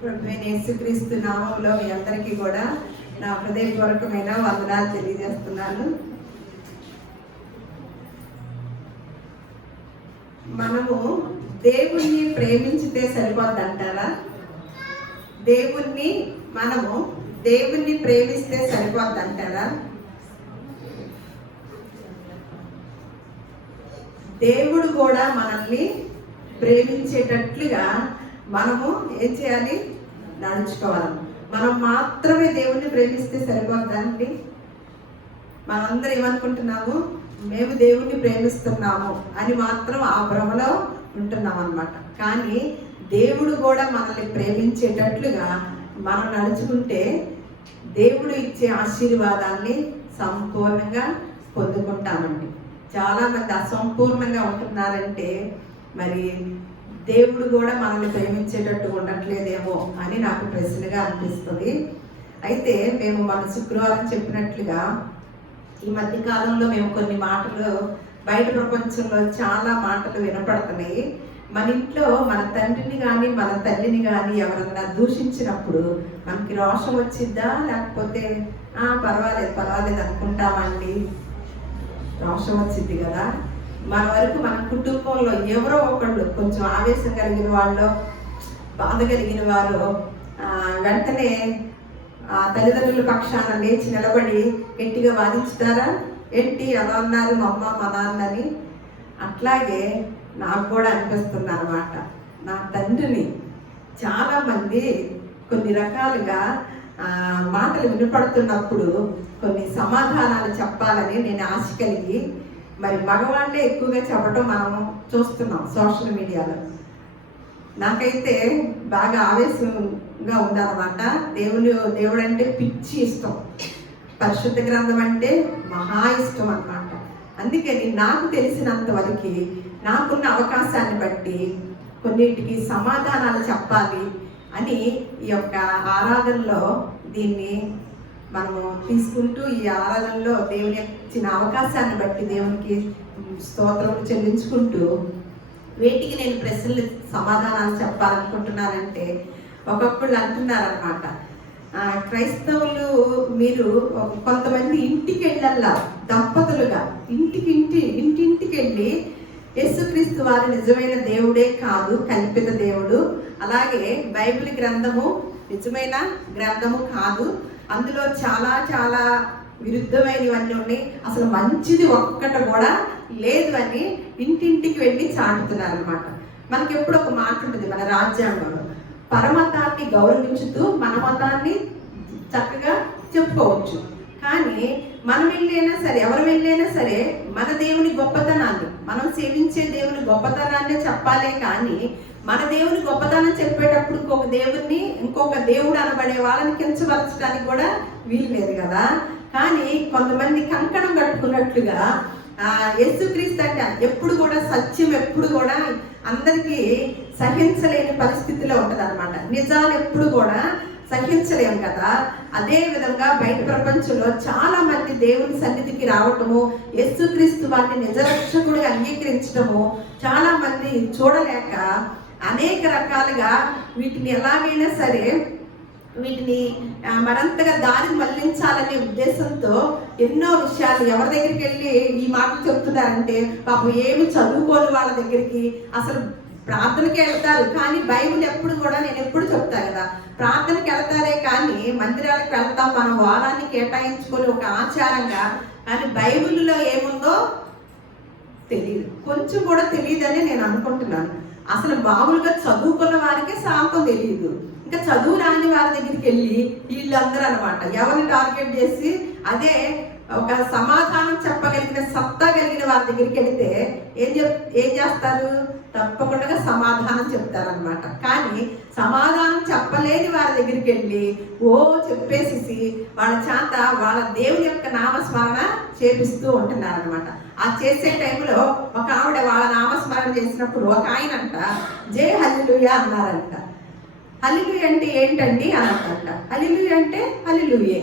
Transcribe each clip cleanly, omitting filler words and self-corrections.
ప్రభువైన యేసుక్రీస్తు నామంలో మీ అందరికీ కూడా నా హృదయపూర్వకమైన వందనాలు తెలియజేస్తున్నాను. మనము దేవుణ్ణి ప్రేమించితే సరిపోద్దంటారా? దేవుణ్ణి ప్రేమిస్తే సరిపోద్దంటారా? దేవుడు కూడా మనల్ని ప్రేమించేటట్లుగా మనము ఏం చేయాలి? నడుచుకోవాలి. మనం మాత్రమే దేవుణ్ణి ప్రేమిస్తే సరిపోద్దండి. మనందరం ఏమనుకుంటున్నాము? మేము దేవుణ్ణి ప్రేమిస్తున్నాము అని మాత్రం ఆ భ్రమలో ఉంటున్నాం అన్నమాట. కానీ దేవుడు కూడా మనల్ని ప్రేమించేటట్లుగా మనం నడుచుకుంటే దేవుడు ఇచ్చే ఆశీర్వాదాన్ని సంపూర్ణంగా పొందుకుంటామండి. చాలామంది అసంపూర్ణంగా ఉంటున్నారంటే మరి దేవుడు కూడా మనల్ని ప్రేమించేటట్టు ఉండట్లేదేమో అని నాకు ప్రశ్నగా అనిపిస్తుంది. అయితే మేము మన శుక్రవారం చెప్పినట్లుగా ఈ మధ్య కాలంలో మేము కొన్ని మాటలు బయట ప్రపంచంలో చాలా మాటలు వినపడుతున్నాయి. మన ఇంట్లో మన తండ్రిని కానీ మన తల్లిని కానీ ఎవరన్నా దూషించినప్పుడు మనకి రోషం వచ్చిద్దా, లేకపోతే పర్వాలేదు అనుకుంటామండి? రోషం వచ్చింది కదా. మన వరకు మన కుటుంబంలో ఎవరో ఒకళ్ళు కొంచెం ఆవేశం కలిగిన వాళ్ళు, బాధ కలిగిన వాళ్ళు వెంటనే తల్లిదండ్రుల పక్షాన లేచి నిలబడి గట్టిగా వాదించుతారా? ఏంటి అలా అన్నారు మా అమ్మ మా నాన్నని? అట్లాగే నాకు కూడా అనిపిస్తుంది అన్నమాట. నా తండ్రిని చాలామంది కొన్ని రకాలుగా మాటలు వినపడుతున్నప్పుడు కొన్ని సమాధానాలు చెప్పాలని నేను ఆశ కలిగి మరి మగవాళ్ళే ఎక్కువగా చెప్పడం మనం చూస్తున్నాం సోషల్ మీడియాలో. నాకైతే బాగా ఆవేశంగా ఉందన్నమాట. దేవుడు అంటే పిచ్చి ఇష్టం, పరిశుద్ధ గ్రంథం అంటే మహా ఇష్టం అన్నమాట. అందుకని నాకు తెలిసినంత వరకు నాకున్న అవకాశాన్ని బట్టి కొన్నిటికి సమాధానాలు చెప్పాలి అని ఈ యొక్క ఆరాధనలో దీన్ని మనము తీసుకుంటూ, ఈ ఆరాధనలో దేవుని ఇచ్చిన అవకాశాన్ని బట్టి దేవునికి స్తోత్రం చెల్లించుకుంటూ వీటికి నేను ప్రశ్నలు సమాధానాలు చెప్పాలనుకుంటున్నానంటే ఒక్కొక్కళ్ళు అంటున్నారన్నమాట, క్రైస్తవులు మీరు కొంతమంది ఇంటికి వెళ్ళల్లా దంపతులుగా ఇంటింటికి వెళ్ళి యేసుక్రీస్తు వారి నిజమైన దేవుడే కాదు, కల్పిత దేవుడు, అలాగే బైబిల్ గ్రంథము నిజమైన గ్రంథము కాదు, అందులో చాలా చాలా విరుద్ధమైనవన్నీ ఉన్నాయి, అసలు మంచిది ఒక్కటి కూడా లేదు అని ఇంటింటికి వెళ్ళి చాటుతున్నారు అనమాట. మనకి ఎప్పుడు ఒక మాట ఉంటుంది మన రాజ్యాంగంలో, పరమతాన్ని గౌరవించుతూ మన మతాన్ని చక్కగా చెప్పుకోవచ్చు. కానీ మనం వెళ్ళైనా సరే, ఎవరు వెళ్ళైనా సరే మన దేవుని గొప్పతనాన్ని, మనం సేవించే దేవుని గొప్పతనాన్ని చెప్పాలే కానీ మన దేవుని గొప్పతనం చెప్పేటప్పుడు ఇంకొక దేవుడు అనబడే వాళ్ళని కించపరచడానికి కూడా వీలు లేదు కదా. కానీ కొంతమంది కంకణం కట్టుకున్నట్లుగా యేసుక్రీస్తు అంటే ఎప్పుడు కూడా సత్యం ఎప్పుడు కూడా అందరికీ సహించలేని పరిస్థితిలో ఉంటుంది అనమాట. నిజాలు ఎప్పుడు కూడా సహించలేము కదా. అదే విధంగా బయట ప్రపంచంలో చాలా మంది దేవుని సన్నిధికి రావటము, యేసుక్రీస్తు వారిని నిజరక్షకుడిగా అంగీకరించడము చాలా మంది చూడలేక అనేక రకాలుగా వీటిని ఎలాగైనా సరే వీటిని మరింతగా దారి మళ్లించాలనే ఉద్దేశంతో ఎన్నో విషయాలు ఎవరి దగ్గరికి వెళ్ళి ఈ మాటలు చెప్తున్నారంటే, పాపం ఏమి చదువుకోని వాళ్ళ దగ్గరికి అసలు ప్రార్థనకి వెళ్తారు కానీ బైబిల్ ఎప్పుడు కూడా నేను ఎప్పుడు చెప్తా కదా, ప్రార్థనకి వెళ్తారే కానీ మందిరాలకు వెళ్తాం మనం వారాన్ని కేటాయించుకొని ఒక ఆచారంగా, కానీ బైబిల్లో ఏముందో తెలియదు, కొంచెం కూడా తెలియదని నేను అనుకుంటున్నాను. అసలు మామూలుగా చదువుకున్న వారికి శాంతం తెలియదు, ఇంకా చదువు రాని వారి దగ్గరికి వెళ్ళి వీళ్ళందరూ అనమాట ఎవరిని టార్గెట్ చేసి అదే ఒక సమాధానం చెప్పగలిగిన సత్తా కలిగిన వారి దగ్గరికి వెళితే ఏం చేస్తారు? తప్పకుండా సమాధానం చెప్తారనమాట. కానీ సమాధానం చెప్పలేని వారి దగ్గరికి వెళ్ళి చెప్పేసి వాళ్ళ చేత వాళ్ళ దేవుని యొక్క నామస్మరణ చేపిస్తూ ఉంటున్నారనమాట. ఆ చేసే టైంలో ఒక ఆవిడ వాళ్ళ నామస్మరణ చేసినప్పుడు ఒక ఆయనంట జై హల్లెలూయా అన్నారంట. హల్లెలూయా అంటే ఏంటండి అన్నదంట. హల్లెలూయా అంటే హల్లెలూయే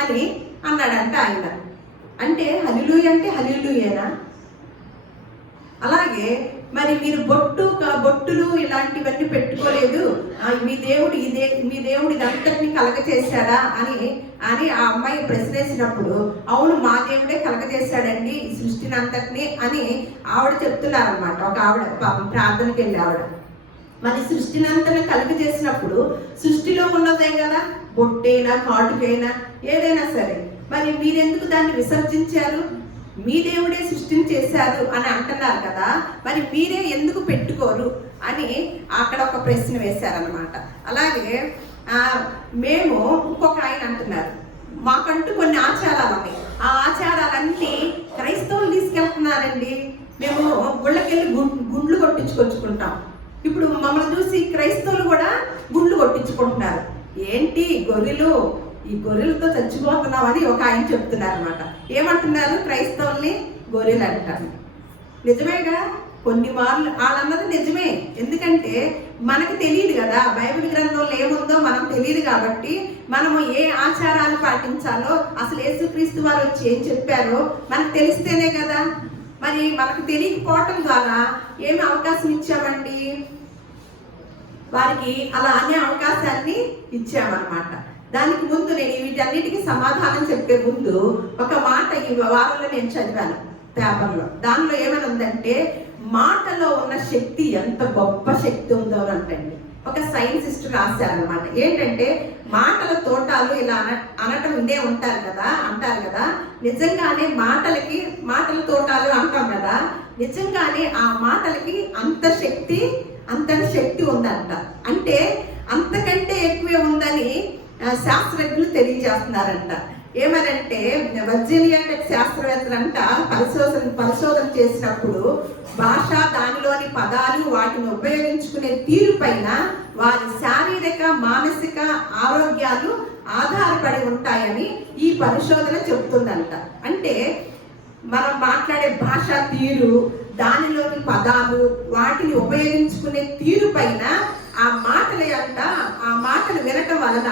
అని అన్నాడంట ఆయన. అంటే హల్లెలూయా అంటే హల్లెలూయేనా? అలాగే మరి మీరు బొట్టులు ఇలాంటివన్నీ పెట్టుకోలేదు, మీ దేవుడు ఇదంతటిని కలగచేశాడా అని ఆ అమ్మాయి ప్రశ్నేసినప్పుడు, అవును మా దేవుడే కలగచేశాడండి ఈ సృష్టిని అంతటిని అని ఆవిడ చెప్తున్నారనమాట. ఒక ఆవిడ పాపం ప్రార్థనకి వెళ్ళి ఆవిడ మరి సృష్టిని అంతా కలుగజేసినప్పుడు సృష్టిలో ఉన్నదే కదా, బొట్టైనా కాటుకైనా ఏదైనా సరే, మరి మీరెందుకు దాన్ని విసర్జించారు? మీ దేవుడే సృష్టిని చేశారు అని అంటున్నారు కదా, మరి మీరే ఎందుకు పెట్టుకోరు అని అక్కడ ఒక ప్రశ్న వేశారనమాట. అలాగే మేము ఇంకొక ఆయన అంటున్నారు, మాకంటూ కొన్ని ఆచారాలు ఉన్నాయి, ఆ ఆచారాలన్నీ క్రైస్తవులు తీసుకెళ్తున్నారండి, మేము గుళ్ళకెళ్ళి గుండ్లు కొట్టించుకొచ్చుకుంటాం. ఇప్పుడు మమ్మల్ని చూసి క్రైస్తవులు కూడా గుండ్లు కొట్టించుకుంటున్నారు. ఏంటి ఈ గొర్రెలతో చచ్చిపోతున్నామని ఒక ఆయన చెప్తున్నారు అనమాట. ఏమంటున్నారు? క్రైస్తవుల్ని గొర్రెలు అంటారు. నిజమేగా, కొన్ని మార్లు వాళ్ళన్నది నిజమే. ఎందుకంటే మనకు తెలియదు కదా, బైబిల్ గ్రంథంలో ఏముందో మనకు తెలియదు కాబట్టి మనము ఏ ఆచారాలు పాటించాలో, అసలు యేసుక్రీస్తు వారు వచ్చి ఏం చెప్పారో మనకు తెలిస్తేనే కదా. మరి మనకు తెలియకపోవటం ద్వారా ఏమి అవకాశం ఇచ్చామండి? వారికి అలా అనే అవకాశాన్ని ఇచ్చామన్నమాట. దానికి ముందు నేను వీటన్నిటికీ సమాధానం చెప్పే ముందు ఒక మాట ఈ వారంలో నేను చదివాను పేపర్లో. దానిలో ఏమని ఉందంటే, మాటలో ఉన్న శక్తి ఎంత గొప్ప శక్తి ఉందో అంటండి. ఒక సైంటిస్ట్ రాశారనమాట. ఏంటంటే, మాటల తోటాలు ఇలా అనటం ఉండే అంటారు కదా, నిజంగానే మాటల తోటాలు అంటాం కదా, నిజంగానే ఆ మాటలకి అంతటి శక్తి ఉందంట. అంటే అంతకంటే ఎక్కువే ఉందని శాస్త్రజ్ఞులు తెలియజేస్తున్నారంట. ఏమనంటే, వర్జీనియా టెక్ శాస్త్రవేత్తలంట పరిశోధన చేసినప్పుడు భాష, దానిలోని పదాలు, వాటిని ఉపయోగించుకునే తీరు పైన వారి శారీరక మానసిక ఆరోగ్యాలు ఆధారపడి ఉంటాయని ఈ పరిశోధన చెప్తుందంట. అంటే మనం మాట్లాడే భాష తీరు, దానిలోని పదాలు, వాటిని ఉపయోగించుకునే తీరు పైన ఆ మాటలు వినటం వలన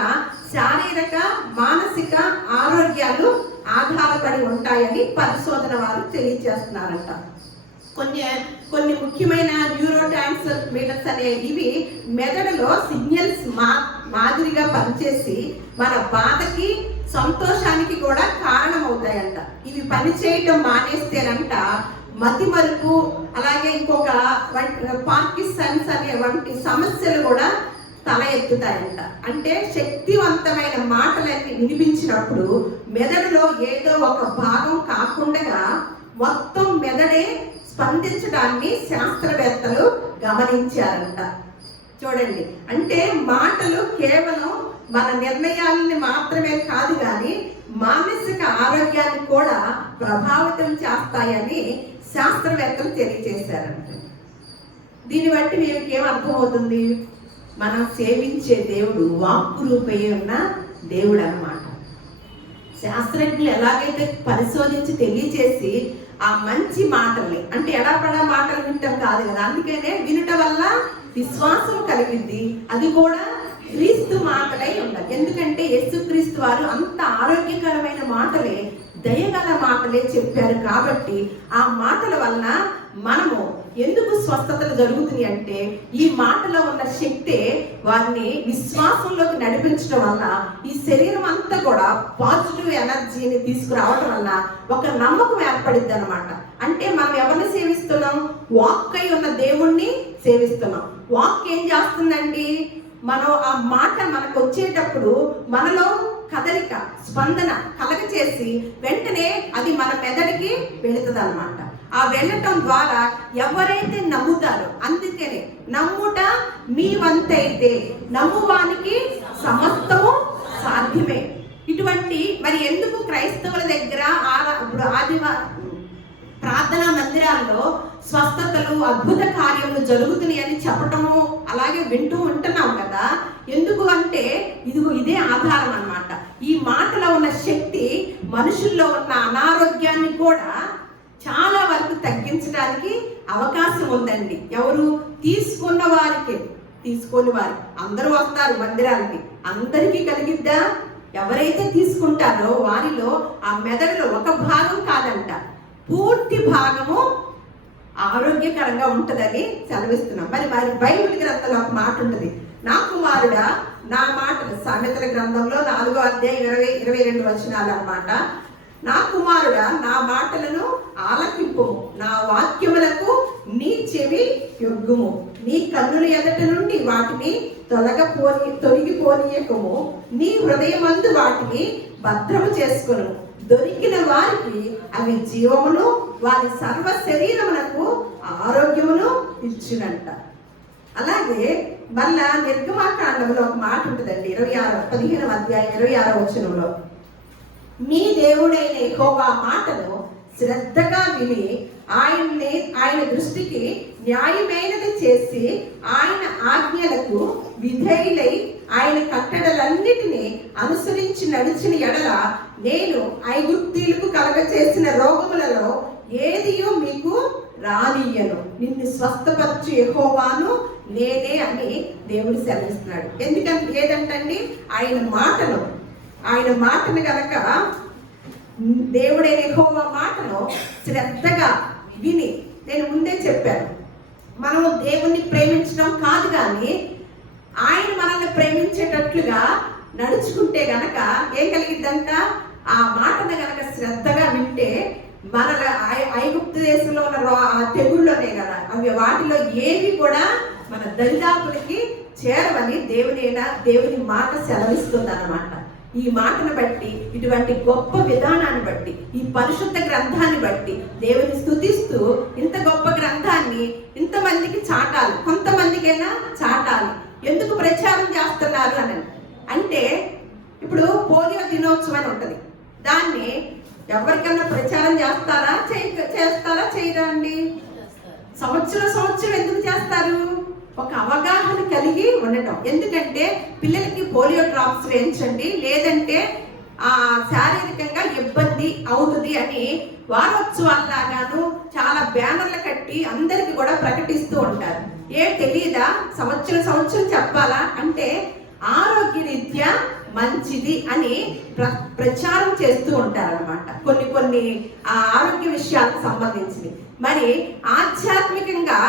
శారీరక మానసిక ఆరోగ్యాలు ఆధారపడి ఉంటాయని పరిశోధన వారు తెలియజేస్తున్నారంట. కొన్ని ముఖ్యమైన న్యూరో ట్రాన్స్మిటర్స్ అనేవి మెదడులో సిగ్నల్స్ మాదిరిగా పనిచేసి మన బాధకి, సంతోషానికి కూడా కారణమవుతాయంట. ఇవి పనిచేయటం మానేస్తేనంట మతిమరుపు, అలాగే ఇంకొక పార్కిన్సన్స్ అనే వంటి సమస్యలు కూడా తల ఎత్తుతాయంట. అంటే శక్తివంతమైన మాటలన్నీ వినిపించినప్పుడు మెదడులో ఏదో ఒక భాగం కాకుండా మొత్తం మెదడే స్పందించడాన్ని శాస్త్రవేత్తలు గమనించారంట. చూడండి, అంటే మాటలు కేవలం మన నిర్ణయాలని మాత్రమే కాదు కానీ మానసిక ఆరోగ్యాన్ని కూడా ప్రభావితం చేస్తాయని శాస్త్రవేత్తలు తెలియజేశారంట. దీన్ని బట్టి మీకు అర్థమవుతుంది? మనం సేవించే దేవుడు వాక్కు రూపై ఉన్న దేవుడు అన్నమాట. శాస్త్రజ్ఞులు ఎలాగైతే పరిశోధించి తెలియజేసి ఆ మంచి మాటల్ని, అంటే ఎడాపడా మాటలు వినటం కాదు కదా, అందుకనే వినటం వల్ల విశ్వాసం కలిగింది, అది కూడా క్రీస్తు మాటలై ఉండాలి. ఎందుకంటే యేసుక్రీస్తు వారు అంత ఆరోగ్యకరమైన మాటలే, దయగల మాటలే చెప్పారు. కాబట్టి ఆ మాటల వలన మనము ఎందుకు స్వస్థతలు జరుగుతుంది అంటే, ఈ మాటలో ఉన్న శక్తే వారిని విశ్వాసంలోకి నడిపించడం వల్ల ఈ శరీరం అంతా కూడా పాజిటివ్ ఎనర్జీని తీసుకురావడం వల్ల ఒక నమ్మకం ఏర్పడిద్ది అనమాట. అంటే మనం ఎవరిని సేవిస్తున్నాం? వాక్ అయి ఉన్న దేవుణ్ణి సేవిస్తున్నాం. వాక్ ఏం చేస్తుందండి? మనం ఆ మాట మనకు వచ్చేటప్పుడు మనలో కదలిక, స్పందన కలగచేసి వెంటనే అది మన మెదడికి వెళుతుంది అనమాట. ఆ వెళ్ళటం ద్వారా ఎవరైతే నమ్ముతారో, అందుకనే నమ్ముట మీ వంతైతే నమ్మువానికి సమస్తము సాధ్యమే. ఇటువంటి మరి ఎందుకు క్రైస్తవుల దగ్గర ఇప్పుడు ప్రార్థనా మందిరాల్లో స్వస్థతలు, అద్భుత కార్యములు జరుగుతున్నాయి అని చెప్పటము, అలాగే వింటూ ఉంటున్నాం కదా. ఎందుకు అంటే ఇదే ఆధారం అన్నమాట. ఈ మాటలో ఉన్న శక్తి మనుషుల్లో ఉన్న అనారోగ్యాన్ని కూడా చాలా వరకు తగ్గించడానికి అవకాశం ఉందండి. ఎవరు? తీసుకున్న వారికి. తీసుకొని వారు అందరూ వస్తారు మందిరానికి, అందరికీ కలిగిద్దా? ఎవరైతే తీసుకుంటారో వారిలో ఆ మెదడులో ఒక భాగం కాదంట, పూర్తి భాగము ఆరోగ్యకరంగా ఉంటుందని సెలవిస్తున్నాం. మరి బైబిల్ గ్రంథంలో ఒక మాట ఉంటుంది, నా కుమారుడా నా మాటలు, సామెతల గ్రంథంలో 4వ అధ్యాయం 22 వచనాలు అన్నమాట. నా కుమారుడా నా మాటలను ఆలకింపు, నా వాక్యములకు నీ చెవి యొగ్గుము, నీ కన్నుల ఎదుట నుండి వాటిని తొలగిపోనీయకము, నీ హృదయమందు వాటిని భద్రము చేసుకొను, దొరికిన వారికి అవి జీవమును వారి సర్వ శరీరమునకు ఆరోగ్యమును ఇచ్చినంట. అలాగే మళ్ళా నిర్గమాకాండంలో ఒక మాట ఉంటుందండి, 15వ అధ్యాయం 26వ వచనంలో, మీ దేవుడైన యెహోవా మాటను శ్రద్ధగా విని ఆయన దృష్టికి న్యాయమైనది చేసి ఆయన ఆజ్ఞలకు విధేయులై ఆయన కట్టడలన్నిటినీ అనుసరించి నడిచిన ఎడల నేను ఐగుప్తీయులకు కలగచేసిన రోగములలో ఏదియో మీకు రానియ్యను, నిన్ను స్వస్థపరచు యెహోవాను నేనే అని దేవుడు సెలవిస్తున్నాడు. ఎందుకంటే ఏదంటండి, ఆయన మాటను కనుక దేవుడైన యెహోవా మాటను శ్రద్ధగా విని, నేను ముందే చెప్పాను, మనము దేవుణ్ణి ప్రేమించడం కాదు కానీ ఆయన మనల్ని ప్రేమించేటట్లుగా నడుచుకుంటే గనక ఏం కలిగిద్దంట, ఆ మాటను గనక శ్రద్ధగా వింటే మన ఐగుప్తు దేశంలో ఉన్న ఆ తెగుళ్ళనే కదా అవి, వాటిలో ఏవి కూడా మన దరిదాపులకి చేరవని దేవుని మాట సెలవిస్తుంది అన్నమాట. ఈ మాటను బట్టి, ఇటువంటి గొప్ప విధానాన్ని బట్టి, ఈ పరిశుద్ధ గ్రంథాన్ని బట్టి దేవుని స్తుతిస్తూ ఇంత గొప్ప గ్రంథాన్ని ఇంతమందికి చాటాలి, కొంతమందికైనా చాటాలి. ఎందుకు ప్రచారం చేస్తున్నారు అని అంటే, ఇప్పుడు పోలియో దినోత్సవం అని ఉంటుంది, దాన్ని ఎవరికైనా ప్రచారం చేస్తారా చేయరా అండి? సంవత్సరం ఎందుకు చేస్తారు? ఒక అవగాహన కలిగి ఉండటం. ఎందుకంటే పిల్లలకి పోలియో డ్రాప్స్ వేయించండి, లేదంటే శారీరకంగా ఇబ్బంది అవుతుంది అని వారోత్సవాల్లాగాను చాలా బ్యానర్లు కట్టి అందరికి కూడా ప్రకటిస్తూ ఉంటారు. తెలియదా? సంవత్సరం చెప్పాలా అంటే ఆరోగ్య రీత్యా మంచిది అని ప్రచారం చేస్తూ ఉంటారు అనమాట. కొన్ని ఆరోగ్య విషయాలకు సంబంధించినవి. మరి ఆధ్యాత్మికంగా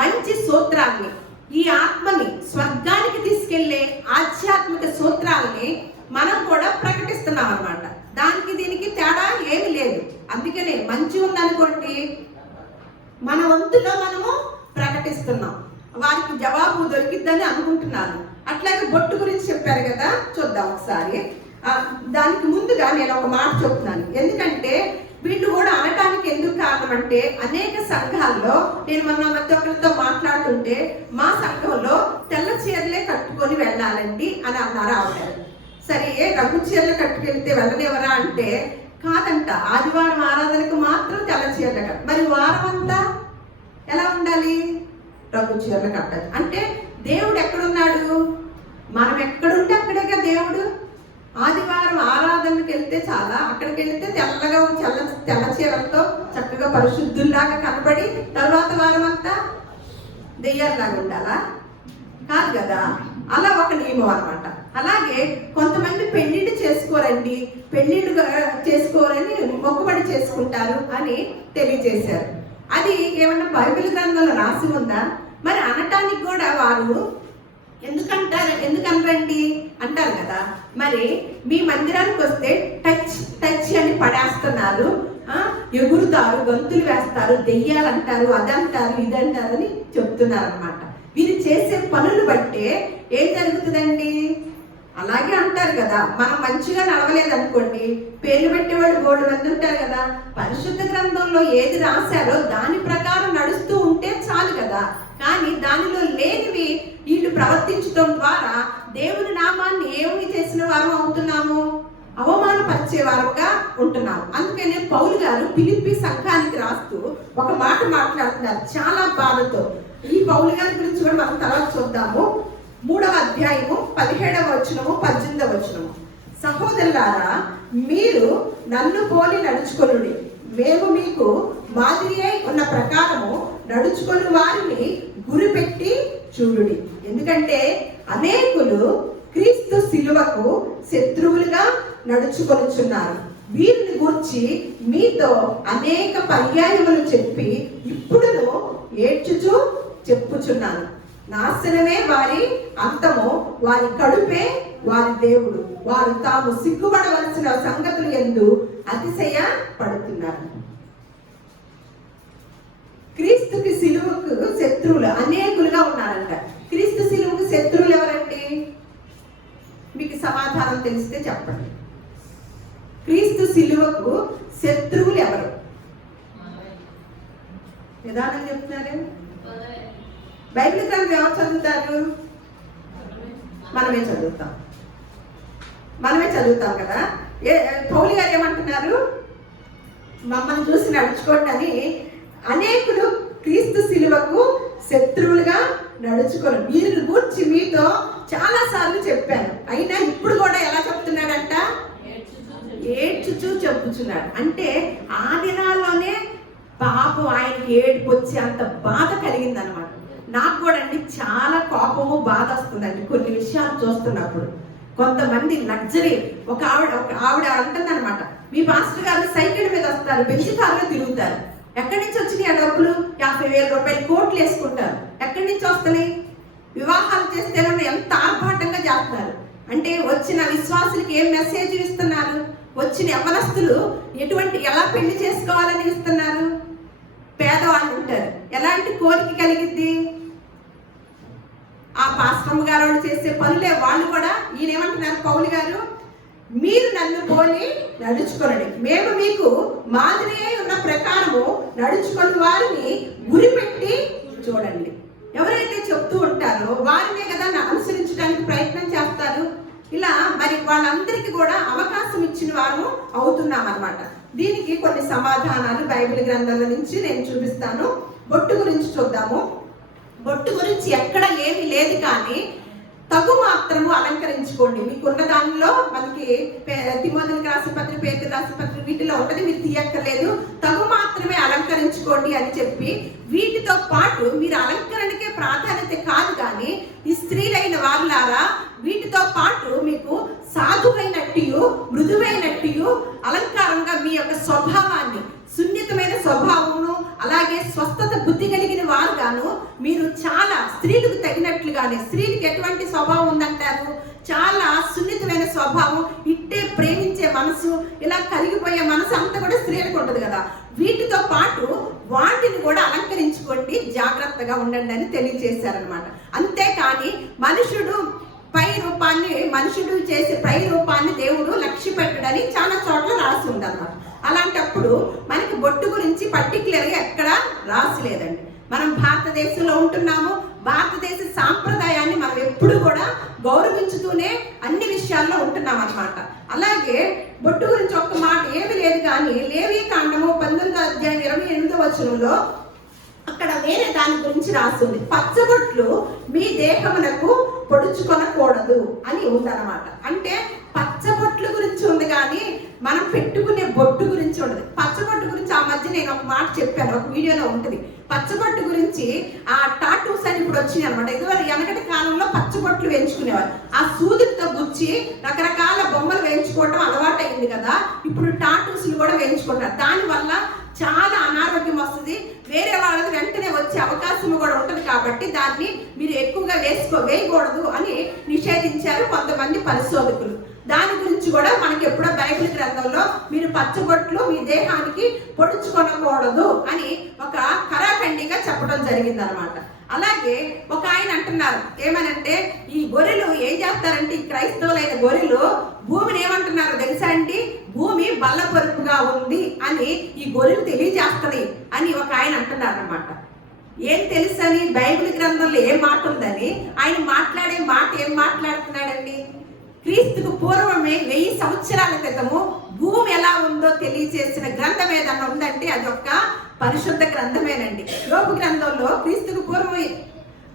మంచి సూత్రాన్ని, ఈ ఆత్మని స్వర్గానికి తీసుకెళ్లే ఆధ్యాత్మిక సూత్రాలని మనం కూడా ప్రకటిస్తున్నాం అనమాట. దానికి దీనికి తేడా ఏమి లేదు. అందుకనే మంచి ఉందనుకోండి, మన వంతులో మనము ప్రకటిస్తున్నాం, వారికి జవాబు దొరికిద్దని అనుకుంటున్నాను. అట్లాగే బొట్టు గురించి చెప్పారు కదా, చూద్దాం ఒకసారి. దానికి ముందుగా నేను ఒక మాట చెప్తున్నాను. ఎందుకంటే వీళ్ళు కూడా అనటానికి ఎందుకు కారణం అంటే, అనేక సంఘాల్లో నేను మన మధ్య ఒకరితో మాట్లాడుతుంటే, మా సంఘంలో తెల్ల చీరలే కట్టుకొని వెళ్ళాలండి అని అన్నారు ఆవిడ. సరే, రంగు చీరలు కట్టుకెళ్తే వెళ్ళనివరా అంటే కాదంట, ఆదివారం ఆరాధనకు మాత్రం తెల్ల చీరలు కట్ట. మరి వారం అంతా ఎలా ఉండాలి? రంగు చీరలు కట్టాలి. అంటే దేవుడు ఎక్కడున్నాడు? మనం ఎక్కడుంటే అక్కడేగా దేవుడు. ఆదివారం ఆరాధనకి వెళ్తే చాలా, అక్కడికి వెళ్తే తెల్లగా తెల్ల చీరలతో చక్కగా పరిశుద్ధుల్లాగా కనబడి తర్వాత వారం అంతా దెయ్యాల్లాగా ఉండాలా? కాదు కదా. అలా ఒక నియమం అనమాట. అలాగే కొంతమంది పెళ్లిళ్ళు చేసుకోరండి, పెళ్లిళ్ళు చేసుకోరని మొక్కుబడి చేసుకుంటారు అని తెలియజేశారు. అది ఏమన్నా బైబిల్ గ్రంథంలో రాసి ఉందా? మరి అనటానికి కూడా వారు ఎందుకంటారండి అంటారు కదా. మరి మీ మందిరానికి వస్తే టచ్ అని పడేస్తున్నారు, ఎగురుతారు, గంతులు వేస్తారు, దెయ్యాలు అంటారు, అదంటారు, ఇదంటారు అని చెప్తున్నారు అనమాట. వీరు చేసే పనులు బట్టే ఏం జరుగుతుందండి? అలాగే అంటారు కదా, మనం మంచిగా నడవలేదు అనుకోండి, పేర్లు పెట్టేవాళ్ళు 3 మంది ఉంటారు కదా. పరిశుద్ధ గ్రంథంలో ఏది రాశారో దాని ప్రకారం నడుస్తూ ఉంటే చాలు కదా. కానీ దానిలో లేనివి వీళ్ళు ప్రవర్తించడం ద్వారా దేవుని నామాన్ని ఏమి చేసిన వారు అవుతున్నాము? అవమానపరిచే వారుగా ఉంటున్నాము. అందుకనే పౌలు గారు ఫిలిప్పీ సంఘానికి రాస్తూ ఒక మాట మాట్లాడుతున్నారు చాలా బాధతో. ఈ పౌలు గారి గురించి కూడా మనం తర్వాత చూద్దాము. 3వ అధ్యాయము 17వ వచనము 18వ వచనము. సహోదరులారా, మీరు నన్ను పోలి నడుచుకొనుడి, మేము మీకు మాదిరి అయి ఉన్న ప్రకారము నడుచుకొని వారిని గురిపెట్టి చూడుడి. ఎందుకంటే అనేకులు క్రీస్తు శిలువకు శత్రువులుగా నడుచుకొనుచున్నారు, వీరిని గురించి మీతో అనేక పర్యాయములు చెప్పి ఇప్పుడును ఏడ్చుచూ చెప్పుచున్నాను. నాశనమే వారి అంతము, వారి కడుపే వారి దేవుడు. వారు తాము సిగ్గుపడవలసిన సంగతులు యందు అతిశయ పడుతున్నారు. క్రీస్తుకి సిలువకు శత్రువులు అనేకులుగా ఉన్నారంట. క్రీస్తు సిలువకు శత్రువులు ఎవరండి? మీకు సమాధానం తెలిస్తే చెప్పండి. క్రీస్తు సిలువకు శత్రువులు ఎవరు? నిదానం చెప్తున్నారు. బైబిల్ గ్రంథం ఎవరు చదువుతారు? మనమే చదువుతాం కదా. పౌలు గారు ఏమంటున్నారు? మమ్మల్ని చూసి నడుచుకోండి అని. అనేకులు క్రీస్తు సిలువకు శత్రువులుగా నడుచుకోరు. వీరిని గూర్చి మీతో చాలా సార్లు చెప్పాను, అయినా ఇప్పుడు కూడా ఎలా చెప్తున్నాడంట? ఏడ్చుచూ చెప్పుచున్నాడు. అంటే ఆ దినాల్లోనే పాపం ఆయనకి ఏడుపు వచ్చి అంత బాధ కలిగిందనమాట. నాకు కూడా అండి చాలా కోపము బాధ వస్తుందండి కొన్ని విషయాలు చూస్తున్నప్పుడు. కొంతమంది లగ్జరీ, ఒక ఆవిడ అంటుందన్నమాట, మీ పాస్టర్ గారు సైకిల్ మీద వస్తారు, బెంచ్ కారులో తిరుగుతారు. ఎక్కడి నుంచి వచ్చినాయి ఆ డబ్బులు? 50,000 రూపాయలు కోట్లు వేసుకుంటారు. ఎక్కడి నుంచి వస్తున్నాయి? వివాహాలు చేస్తే ఎంత ఆర్భాటంగా చేస్తున్నారు. అంటే వచ్చిన విశ్వాసులకి ఏం మెసేజ్ ఇస్తున్నారు? వచ్చిన యవ్వనస్తులు ఎలా పెళ్లి చేసుకోవాలని ఇస్తున్నారు? పేదవాళ్ళు ఉంటారు, ఎలాంటి కోరిక కలిగిద్ది? ఆ పాస్టమ్ గారు వాళ్ళు చేసే పనులే వాళ్ళు కూడా. ఈయన ఏమంటున్నారు పౌలు గారు? మీరు నన్ను పోలి నడుచుకొనండి, మేము మీకు మాదిరి ఉన్న ప్రకారము నడుచుకొని వారిని గురిపెట్టి చూడండి. ఎవరైతే చెప్తూ ఉంటారో వారినే కదా అనుసరించడానికి ప్రయత్నం చేస్తారు. ఇలా మరి వాళ్ళందరికీ కూడా అవకాశం ఇచ్చిన వారు అవుతున్నాం అన్నమాట. దీనికి కొన్ని సమాధానాలు బైబిల్ గ్రంథాల నుంచి నేను చూపిస్తాను. బొట్టు గురించి చూద్దాము. బొట్టు గురించి ఎక్కడ ఏమీ లేదు, కానీ తగు మాత్రము అలంకరించుకోండి. మీకున్న దానిలో మనకి తిమోతికి రాసిన పత్రిక, పేతురు రాసిన పత్రిక వీటిలో ఉంటుంది, మీరు తీయక్కర్లేదు. తగు మాత్రమే అలంకరించుకోండి అని చెప్పి, వీటితో పాటు మీరు అలంకరణకే ప్రాధాన్యత కాదు, కానీ ఈ స్త్రీలైన వాళ్ళారా వీటితో పాటు మీకు సాధువైనట్టు, మృదువైనట్టు అలంకారంగా మీ యొక్క స్వభావాన్ని, సున్నితమైన స్వభావమును, అలాగే స్వస్థత బుద్ధి కలిగిన వారుగాను మీరు చాలా స్త్రీలకు తగినట్లుగానే. స్త్రీలకు ఎటువంటి స్వభావం ఉందంటారు? చాలా సున్నితమైన స్వభావం, ఇట్టే ప్రేమించే మనసు, ఇలా కరిగిపోయే మనసు అంతా కూడా స్త్రీలకు ఉంటుంది కదా. వీటితో పాటు వాటిని కూడా అలంకరించుకోండి, జాగ్రత్తగా ఉండండి అని తెలియజేశారనమాట. అంతేకాని మనుషుడు చేసే పై రూపాన్ని దేవుడు లక్ష్య పెట్టడని చాలా చోట్ల రాసి ఉందన్నమాట. అలాంటప్పుడు మనకి బొట్టు గురించి పర్టికులర్గా ఎక్కడ రాసి లేదండి. మనం భారతదేశంలో ఉంటున్నాము, భారతదేశ సాంప్రదాయాన్ని మనం ఎప్పుడు కూడా గౌరవించుతూనే అన్ని విషయాల్లో ఉంటున్నాం అన్నమాట. అలాగే బొట్టు గురించి ఒక్క మాట ఏమి లేదు, కానీ లేవి కాండము 19వ అధ్యాయం 28వ వచనంలో అక్కడ వేరే దాని గురించి రాస్తుంది. పచ్చబొట్లు మీ దేహమునకు పొడుచుకొనకూడదు అని ఉందన్నమాట. అంటే పచ్చబొట్లు గురించి ఉంది, కానీ మనం పెట్టుకునే బొట్టు గురించి ఉండదు. పచ్చబొట్టు గురించి ఆ మధ్య నేను ఒక మాట చెప్పాను, ఒక వీడియోలో ఉంటుంది. పచ్చబొట్టు గురించి ఆ టాటూస్ అని ఇప్పుడు వచ్చినాయి అనమాట. ఇదివరకు వెనకటి కాలంలో పచ్చబొట్లు వేయించుకునేవారు. ఆ సూదులతో గుచ్చి రకరకాల బొమ్మలు వేయించుకోవటం అలవాటు అయింది కదా. ఇప్పుడు టాటూస్లు కూడా వేయించుకుంటారు. దానివల్ల చాలా అనారోగ్యం వస్తుంది, వేరే వాళ్ళది వెంటనే వచ్చే అవకాశం కూడా ఉంటుంది. కాబట్టి దాన్ని మీరు ఎక్కువగా వేయకూడదు అని నిషేధించారు కొంతమంది పరిశోధకులు. దాని గురించి కూడా మనకి ఎప్పుడో బైబిల్ గ్రంథంలో మీరు పచ్చబొట్లు మీ దేహానికి పొడుచుకొనకూడదు అని ఒక కరాఖండిగా చెప్పడం జరిగింది అనమాట. అలాగే ఒక ఆయన అంటున్నారు ఏమనంటే, ఈ గొర్రెలు ఏం చేస్తారంటే, ఈ క్రైస్తవులైన గొర్రెలు భూమిని ఏమంటున్నారు తెలుసా అండి? భూమి బల్లపరుపుగా ఉంది అని ఈ గొర్రెలు తెలియజేస్తుంది అని ఒక ఆయన అంటున్నారు అనమాట. ఏం తెలుసని? బైబిల్ గ్రంథంలో ఏ మాట ఉందని ఆయన మాట్లాడే మాట ఏం మాట్లాడుతున్నాడండి? క్రీస్తుకు పూర్వమే 1000 సంవత్సరాల క్రితము భూమి ఎలా ఉందో తెలియజేసిన గ్రంథం ఏదన్నా ఉందంటే అది ఒక పరిశుద్ధ గ్రంథమేనండి. యోబు గ్రంథంలో క్రీస్తుకు పూర్వం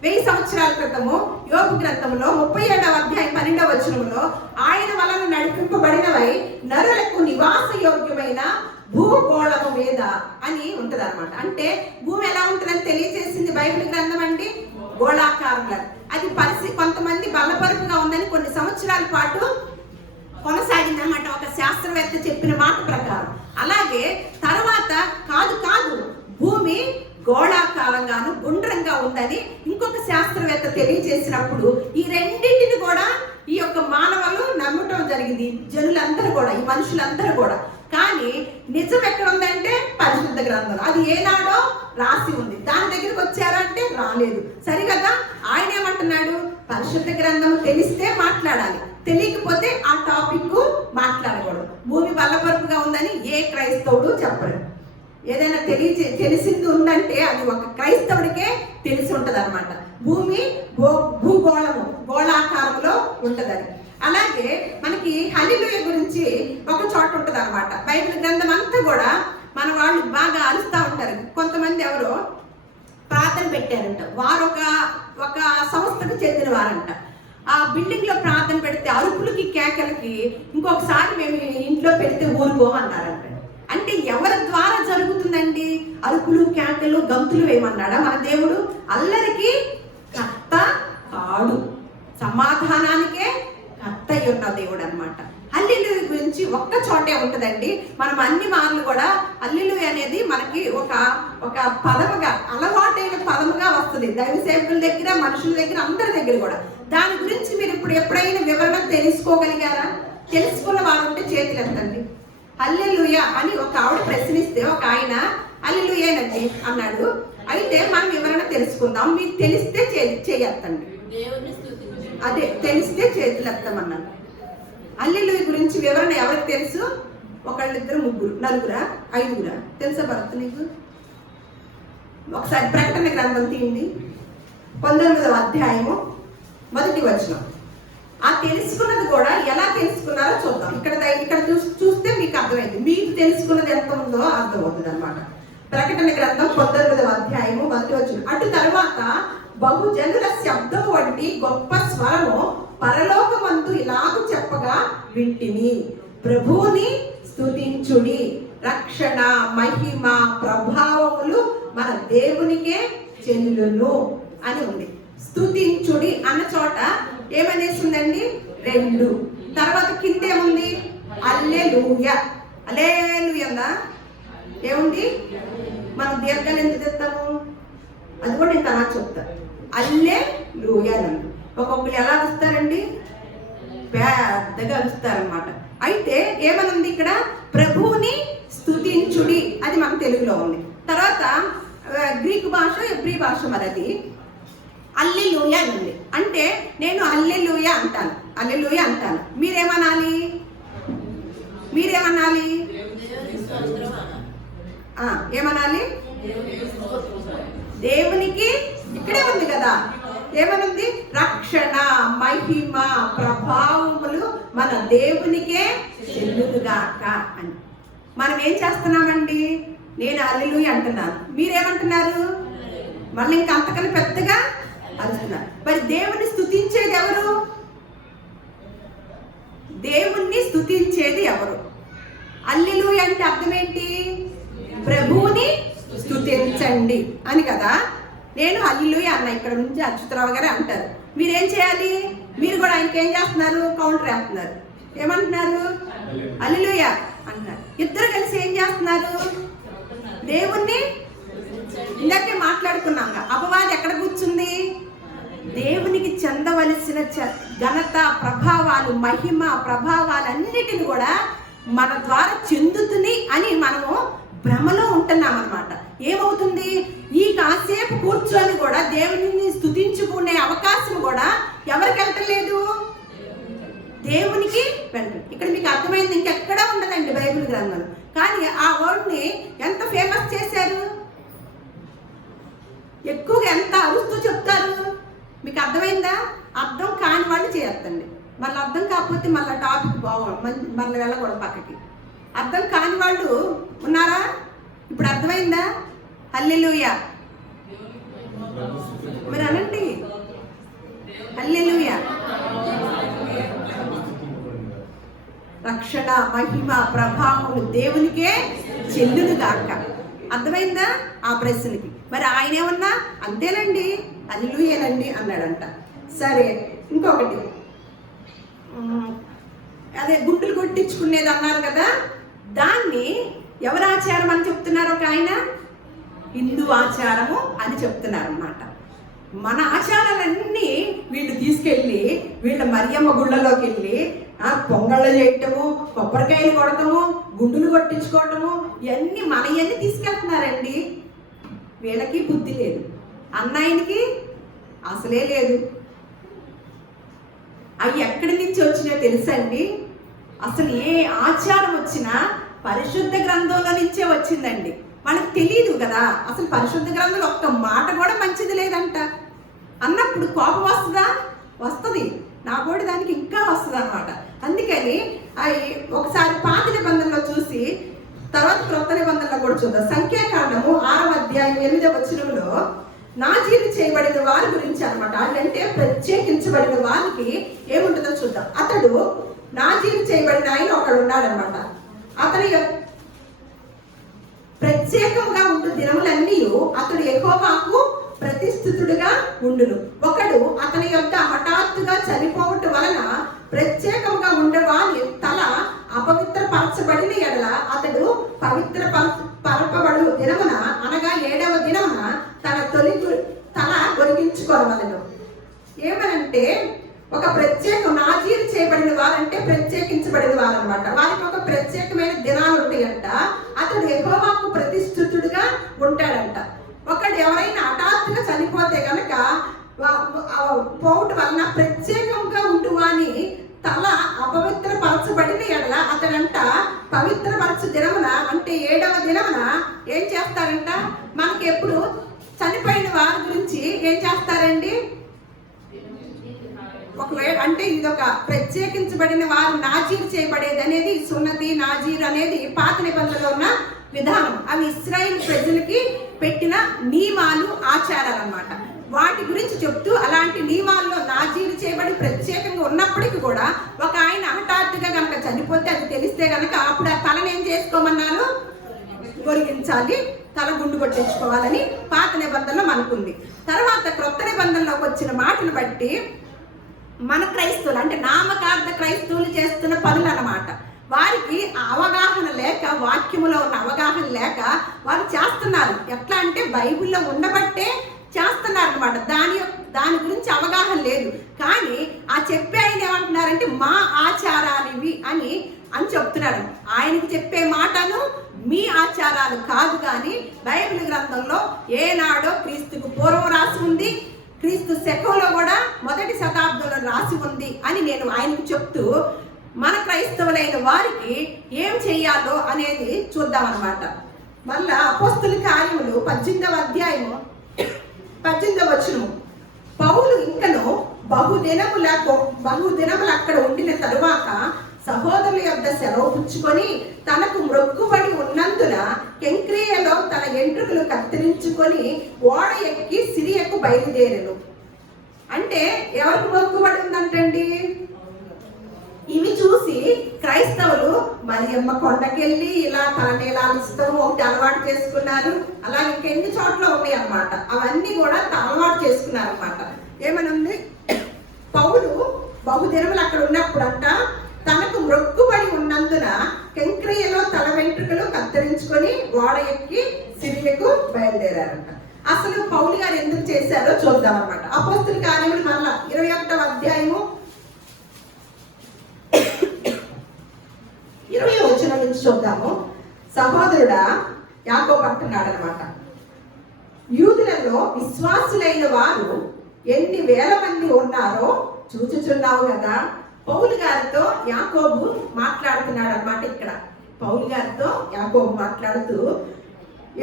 1000 సంవత్సరాల క్రితము యోబు గ్రంథంలో 37వ అధ్యాయం 12వ వచనంలో ఆయన వలన నడిపింపబడినవై నరులకు నివాస యోగ్యమైన భూగోళము మీద అని ఉంటది అనమాట. అంటే భూమి ఎలా ఉంటుందని తెలియజేసింది బైబిల్ గ్రంథం అండి. గోళాకారంగా అది కొంతమంది బల్లపరుపుగా ఉందని కొన్ని సంవత్సరాల పాటు కొనసాగిందన్నమాట. ఒక శాస్త్రవేత్త చెప్పిన మాట ప్రకారం. అలాగే తర్వాత కాదు భూమి గోళాకారంగాను గుండ్రంగా ఉందని ఇంకొక శాస్త్రవేత్త తెలియజేసినప్పుడు ఈ రెండింటిని కూడా ఈ యొక్క మానవులు నమ్మటం జరిగింది, జనులందరూ కూడా, ఈ మనుషులందరూ కూడా. కానీ నిజం ఎక్కడ ఉందంటే పరిశుద్ధ గ్రంథం. అది ఏనాడో రాసి ఉంది, దాని దగ్గరికి వచ్చారంటే రాలేదు. సరిగదా? ఆయన ఏమంటున్నాడు, పరిశుద్ధ గ్రంథం తెలిస్తే మాట్లాడాలి, తెలియకపోతే ఆ టాపిక్ మాట్లాడకూడదు. భూమి బల్లపరుపుగా ఉందని ఏ క్రైస్తవుడు చెప్పరు. ఏదైనా తెలిసింది ఉందంటే అది ఒక క్రైస్తవుడికే తెలిసి ఉంటది అనమాట. భూమి గోళాకారంలో ఉంటదని. అలాగే మనకి హల్లెలూయా గురించి ఒక చోట ఉంటది అనమాట. బైబిల్ గ్రంథం అంతా కూడా మన వాళ్ళు బాగా అరుస్తూ ఉంటారు. కొంతమంది ఎవరో ప్రార్థన పెట్టారంట, వారు ఒక సంస్థకు చెందిన వారంట. ఆ బిల్డింగ్ లో ప్రార్థన పెడితే అరుపులకి కేకలకి ఇంకొకసారి మేము ఇంట్లో పెడితే ఊరుకో అన్నారంట. అంటే ఎవరి ద్వారా జరుగుతుందండి అరుపులు కేకలు గంతులు వేయమన్నాడా మన దేవుడు? అల్లరికి కర్త కాడు, సమాధానానికే కర్త అయి ఉన్న దేవుడు అనమాట. హల్లెలూయా గురించి ఒక్క చోటే ఉంటదండి. మనం అన్ని మార్లు కూడా హల్లెలూయా అనేది మనకి ఒక పదముగా, అలవాటైన పదముగా వస్తుంది దైవ సేవకుల దగ్గర, మనుషుల దగ్గర, అందరి దగ్గర కూడా. దాని గురించి మీరు ఎప్పుడైనా వివరణ తెలుసుకోగలిగారా? తెలుసుకున్న వారు ఉంటే చేతులు ఎత్తండి. హల్లెలూయా అని ఒక ఆవిడ ప్రశ్నిస్తే ఒక ఆయన హల్లెలూయానండి అన్నాడు. అయితే మనం వివరణ తెలుసుకుందాం. మీకు తెలిస్తే చేయెత్తండి. అదే తెలిస్తే చేతులు ఎత్తమన్నాను. హల్లెలూయా గురించి వివరణ ఎవరికి తెలుసు? ఒకళ్ళిద్దరు, ముగ్గురు, నలుగురా, ఐదుగురా? తెలుసా భర్త నీకు? ఒకసారి ప్రకటన గ్రంథం తీయండి, 19వ అధ్యాయము 1వ వచనం. ఆ తెలుసుకున్నది కూడా ఎలా తెలుసుకున్నారో చూద్దాం. ఇక్కడ చూస్తే మీకు అర్థమైంది. మీకు తెలుసుకున్నది ఎంత ఉందో అర్థమవుతుంది అనమాట. ప్రకటన గ్రంథం 19వ అధ్యాయము 1వ వచనం. అటు తర్వాత బహుజనుల శబ్దము వంటి గొప్ప స్వరము పరలోకమందు ఇలాగ చెప్పగా వింటిని, ప్రభువుని స్తుతించుడి, రక్షణ, మహిమ, ప్రభావములు మన దేవునికే చెల్లును అని ఉంది. స్తుతించుడి అన్న చోట ఏమనేసిందండి? 2. తర్వాత కింద ఏముంది? హల్లెలూయా. హల్లెలూయా ఏముంది? మనం దీర్ఘాలు ఎందుకు తెస్తాము? అది కూడా నేను తర్వాత చెప్తాను. హల్లెలూయా అని ఒక్కొక్కరు ఎలా అరుస్తారండి? పెద్దగా అరుస్తారనమాట. అయితే ఏమనుంది ఇక్కడ? ప్రభువుని స్తుతించుడి, అది మన తెలుగులో ఉంది. తర్వాత గ్రీకు భాష, ఎబ్రీ భాష మరది హల్లెలూయా అని ఉంది. అంటే నేను హల్లెలూయా అంటాను, హల్లెలూయా అంటాను. మీరేమనాలి? ఏమనాలి? దేవునికి ఇక్కడే ఉంది కదా, ఏమనుంది? రక్షణ, మహిమ, ప్రభావములు మన దేవునికే చెల్లునుగాక అని. మనం ఏం చేస్తున్నామండి? నేను హల్లెలూయా అంటున్నాను, మీరేమంటున్నారు? మళ్ళీ ఇంకా అంతకన్నా పెద్దగా అరుస్తున్నారు. మరి దేవుణ్ణి స్తుతించేది ఎవరు? దేవుణ్ణి స్తుతించేది ఎవరు? హల్లెలూయా అంటే అర్థం ఏంటి? ప్రభువుని స్తుతించండి అని కదా. నేను హల్లెలూయా అన్నా, ఇక్కడ నుంచి అచ్యుతరావు గారు అంటారు. మీరేం చేయాలి? మీరు కూడా ఆయనకి ఏం చేస్తున్నారు? కౌంటర్ వేస్తున్నారు. ఏమంటున్నారు? హల్లెలూయా అంటున్నారు. ఇద్దరు కలిసి ఏం చేస్తున్నారు? దేవుణ్ణి ఇందాకే మాట్లాడుకున్నాక అపవాది ఎక్కడ కూర్చుంది? దేవునికి చెందవలసిన ఘనత, ప్రభావాలు, మహిమ, ప్రభావాలన్నిటిని కూడా మన ద్వారా చెందుతుంది అని మనము భ్రమలో ఉంటున్నాం అన్నమాట. ఏమవుతుంది? ఈ కాసేపు కూర్చొని కూడా దేవుని స్తుతించుకునే అవకాశం కూడా ఎవరికి వెళ్ళలేదు? దేవునికి వెళ్ళదు. ఇక్కడ మీకు అర్థమైంది, ఇంకెక్కడా ఉండదండి బైబిల్ గ్రంథం. కానీ ఆ వర్డ్ని ఎంత ఫేమస్ చేశారు, ఎక్కువగా ఎంత అరుస్తూ చెప్తారు. మీకు అర్థమైందా? అర్థం కాని వాళ్ళు చేయొద్దండి. మళ్ళీ అర్థం కాకపోతే మళ్ళీ టాపిక్ మళ్ళీ వెళ్ళకూడదు పక్కకి. అర్థం కాని వాళ్ళు ఉన్నారా? ఇప్పుడు అర్థమైందా? హల్లెలూయా మీరు అనండి. హల్లెలూయా. రక్షణ, మహిమ, ప్రభావములు దేవునికే చెల్లును గాక. అర్థమైందా ఆ ప్రశ్నకి? మరి ఆయన ఏమన్నా అంతేనండి, హల్లెలూయానండి అన్నాడంట. సరే, ఇంకొకటి అదే గుండులు కొట్టించుకునేది అన్నారు కదా. దాన్ని ఎవరు ఆచారం అని చెప్తున్నారు? ఒక ఆయన హిందూ ఆచారము అని చెప్తున్నారు అన్నమాట. మన ఆచారాలన్నీ వీళ్ళు తీసుకెళ్ళి వీళ్ళ మరియమ్మ గుళ్ళలోకి వెళ్ళి పొంగళ్ళు చేయటము, కొబ్బరికాయలు కొడటము, గుండులు కొట్టించుకోవటము, ఇవన్నీ మనయన్నీ తీసుకెళ్తున్నారండి. వీళ్ళకి బుద్ధి లేదు, అన్నయ్యకి అసలే లేదు. అవి ఎక్కడి నుంచి వచ్చినా తెలుసండి? అసలు ఏ ఆచారం వచ్చినా పరిశుద్ధ గ్రంథంలో నుంచే వచ్చిందండి. మనకు తెలియదు కదా, అసలు పరిశుద్ధ గ్రంథంలో ఒక్క మాట కూడా మంచిది లేదంట అన్నప్పుడు కోపం వస్తుందా? వస్తుంది. నా కూడా దానికి ఇంకా వస్తుంది అనమాట. అందుకని అవి ఒకసారి పాత నిబంధనలో చూసి తర్వాత క్రొత్త నిబంధనలో కూడా చూద్దాం. సంఖ్యాకాండము 6వ అధ్యాయం 8వ వచనంలో నాజీరు చేయబడిన వారి గురించి అనమాట. అంటే ప్రత్యేకించబడిన వారికి ఏముంటుందో చూద్దాం. అతడు నాజీరు చేయబడిన ఆయన ఒకడు ఉన్నాడనమాట. అతని ప్రత్యేకంగా ఉండు దినములన్నీ అతడు యెహోవాకు ప్రతిష్ఠితుడుగా ఉండును. ఒకడు అతని యొక్క హఠాత్తుగా చనిపోవటం వలన ప్రత్యేకంగా ఉండేవాని తల అపవిత్రపరచబడిన ఎడల అతడు పరపబడు దినమున అనగా 7వ దినమున తన తల గొరిగించుకోవలను. ఏమనంటే ఒక నాజీరు చేయబడిన వారంటే ప్రత్యేకించబడిన వారు అనమాట. వారికి ఒక ప్రత్యేకమైన దినాలు ఉంటాయంట. అతడు యెహోవాకు ప్రతిష్ఠితుడుగా ఉంటాడంట. ఒకడు ఎవరైనా హఠాత్తుగా చనిపోతే గనక పోవటం వలన ప్రత్యేకంగా ఉండువాని తల అపవిత్రపరచబడిన ఎడల అతడంట పవిత్రపరచు దినమున అంటే 7వ దినమున ఏం చేస్తారంట? మనకి ఎప్పుడు చనిపోయిన వారి గురించి ఏం చేస్తారండి? ఒకవేళ అంటే ఇది ఒక ప్రత్యేకించబడిన వారు నాజీరు చేయబడేది అనేది సున్నతి నాజీరు అనేది పాత నిబంధనలో ఉన్న విధానం. అవి ఇశ్రాయేలు ప్రజలకి పెట్టిన నియమాలు, ఆచారాలు అన్నమాట. వాటి గురించి చెప్తూ అలాంటి నియమాల్లో నాజీరు చేయబడి ప్రత్యేకంగా ఉన్నప్పటికీ కూడా ఒక ఆయన హఠాత్తుగా కనుక చనిపోతే అది తెలిస్తే కనుక అప్పుడు ఆ తలని ఏం చేసుకోమన్నారు? గొరిగించాలి, తల గుండు కొట్టించుకోవాలని పాత నిబంధనలో మనకుంది. తర్వాత క్రొత్త నిబంధనలోకి వచ్చిన మాటను బట్టి మన క్రైస్తవులు అంటే నామకార్థ క్రైస్తవులు చేస్తున్న పనులు అన్నమాట. వారికి అవగాహన లేక, వాక్యములో ఉన్న అవగాహన లేక వారు చేస్తున్నారు. ఎట్లా అంటే బైబిల్లో ఉండబట్టే చేస్తున్నారు అనమాట. దాని గురించి అవగాహన లేదు. కానీ ఆ చెప్పే ఆయన ఏమంటున్నారంటే మా ఆచారాలు ఇవి అని చెప్తున్నాడు. ఆయనకు చెప్పే మాటను మీ ఆచారాలు కాదు, కానీ బైబిల్ గ్రంథంలో ఏనాడో క్రీస్తుకు పూర్వం రాసి ఉంది, క్రీస్తు శకంలో కూడా 1వ శతాబ్దంలో రాసి ఉంది అని నేను ఆయనకు చెప్తూ మన క్రైస్తవులైన వారికి ఏం చెయ్యాలో అనేది చూద్దాం అన్నమాట. మళ్ళా అపోస్తుల కార్యములు 18వ అధ్యాయము 18వ వచనం. పౌలు ఇంకను బహుదినములు అక్కడ ఉండిన తరువాత సహోదరుల యొద్ద సెలవు పుచ్చుకొని తనకు మ్రొక్కుబడి ఉన్నందున కెంక్రియలో తన ఎంట్రుకలు కత్తిరించుకొని ఓడ ఎక్కి సిరియకు బయలుదేరెను. అంటే ఎవరికి మొక్కుబడి ఉందంటండి? ఇవి చూసి క్రైస్తవులు మరియమ్మ కొండకెళ్ళి ఇలా తలనీలాలు ఇస్తాం ఒకటి అలవాటు చేసుకున్నారు. అలాగే ఇంకెన్ని చోట్ల ఉన్నాయి అన్నమాట. అవన్నీ కూడా అలవాటు చేసుకున్నారు అన్నమాట. ఏమనుంది? పౌలు బహుదినములు అక్కడ ఉన్నప్పుడు అంట తనకు మ్రొక్కుబడి ఉన్నందున కెంక్రియలో తల వెంట్రుకలు కత్తిరించుకొని ఓడ ఎక్కి సిరియకు బయలుదేరారంట. అసలు పౌలు గారు ఎందుకు చేశారో చూద్దాం అన్నమాట. అపోస్తుల కార్యములు మళ్ళా 21వ అధ్యాయము 20వ వచనం నుంచి చూద్దాము. సహోదరుడా యాకోబు అంటున్నాడు అనమాట, యూదులలో విశ్వాసులైన వారు ఎన్ని వేల మంది ఉన్నారో చూచుచున్నావు కదా. పౌలు గారితో యాకోబు మాట్లాడుతున్నాడు అనమాట. ఇక్కడ పౌలు గారితో యాకోబు మాట్లాడుతూ